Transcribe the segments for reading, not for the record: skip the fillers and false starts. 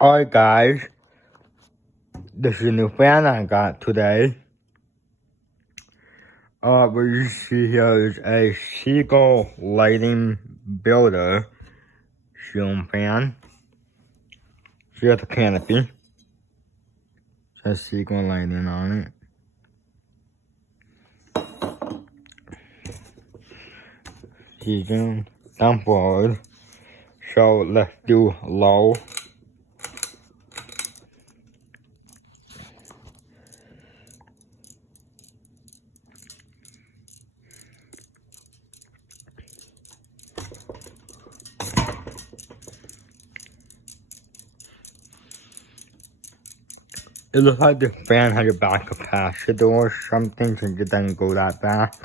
Alright guys, this is a new fan I got today. What you see here is a Seagull lighting builder ceiling fan. Here's the canopy. It says Seagull lighting on it. Seagull down forward. So let's do low. It looks like the fan has a bad capacitor or something, so it doesn't go that fast.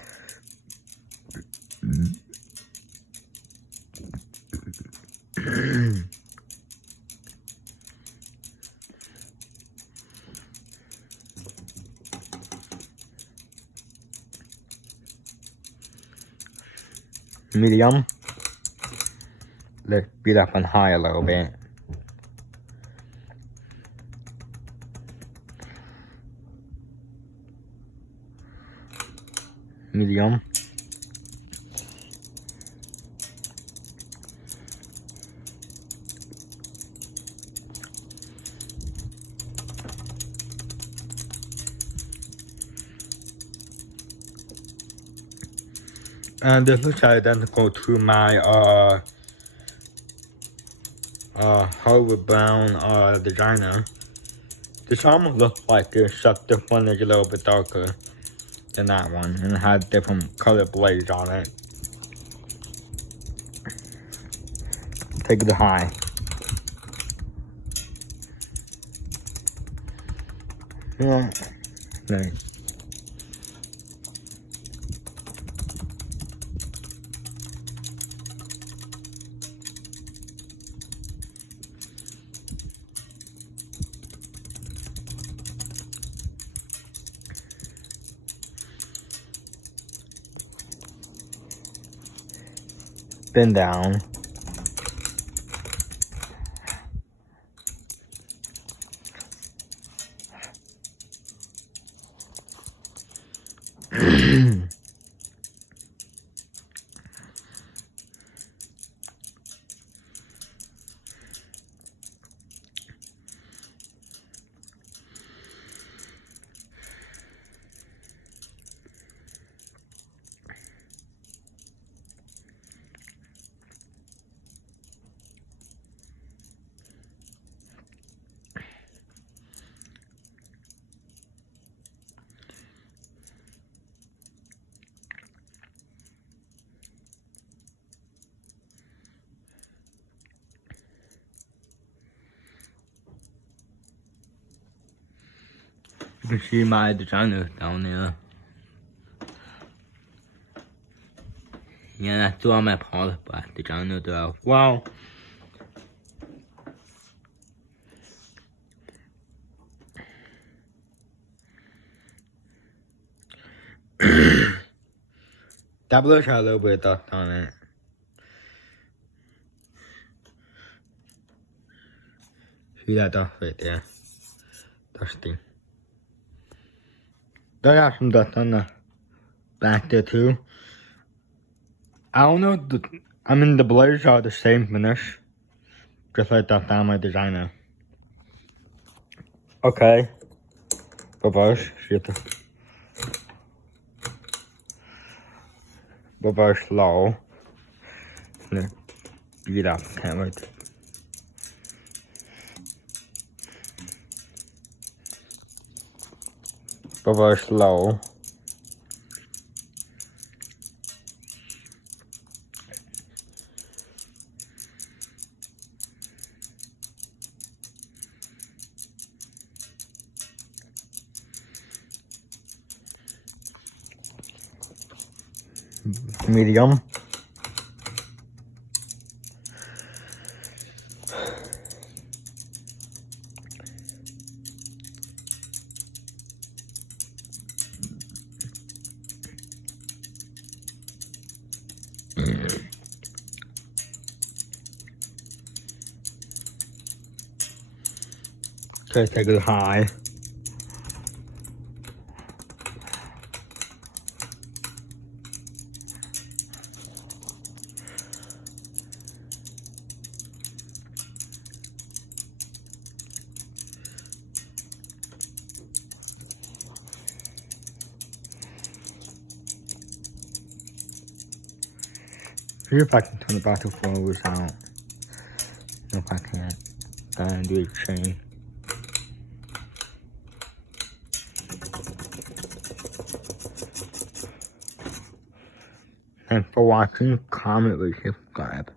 Medium. Let's beat up on high a little bit. Medium. And this looks identical to my Hollywood Brown designer. This almost looks like it, except this one is a little bit darker than that one, and it has different color blades on it. Take it to high. Yeah. Nice. Bend down. You can see my designer down there. Yeah, that's all my part, but designer though. Wow. That blush had a little bit of dust on it. See that dust right there? Dusty. There got some dust on the back there too. I don't know, the blades are the same finish. Just like that on my designer. Okay. Reverse. Reverse low. Beat up, can't wait. Reverse low. Medium. Okay, take it high. See if I can turn it back to 4 without. No, if I can't. And do a chain. Thanks for watching. Comment, rate, subscribe.